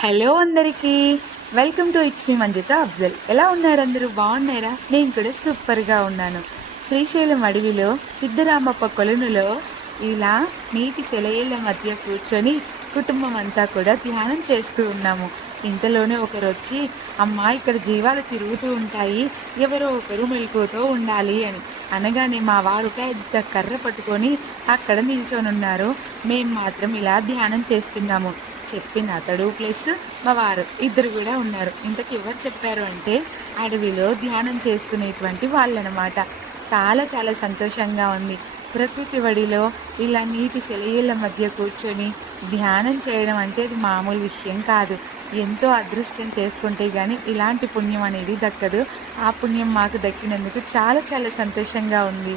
Hello అందరికీ, welcome to it's me Manjitha Afzal. ఎలా ఉన్నారు అందరూ? బాగున్నారా? నేను కూడా సూపర్గా ఉన్నాను. శ్రీశైలం అడవిలో సిద్ధరామప్ప కొలనులో ఇలా నీటి సెలయేళ్ల మధ్య కూర్చొని కుటుంబం అంతా కూడా ధ్యానం చేస్తూ ఉన్నాము. ఇంతలోనే ఒకరు వచ్చి, అమ్మా ఇక్కడ జీవాలు తిరుగుతూ ఉంటాయి, ఎవరో ఒకరు మెలకువతో ఉండాలి అని అనగానే మా వారు పెద్ద కర్ర పట్టుకొని అక్కడ నిల్చొనున్నారు. మేము మాత్రం ఇలా ధ్యానం చేస్తున్నాము. చెప్పిన అతడు ప్లస్ మా వారు ఇద్దరు కూడా ఉన్నారు. ఇంతకు ఎవరు చెప్పారు అంటే అడవిలో ధ్యానం చేసుకునేటువంటి వాళ్ళనమాట. చాలా చాలా సంతోషంగా ఉంది. ప్రకృతి వడిలో ఇలా నీటి సెలయేళ్ల మధ్య కూర్చొని ధ్యానం చేయడం అంటే అది మామూలు విషయం కాదు. ఎంతో అదృష్టం చేసుకుంటే కానీ ఇలాంటి పుణ్యం అనేది దక్కదు. ఆ పుణ్యం మాకు దక్కినందుకు చాలా చాలా సంతోషంగా ఉంది.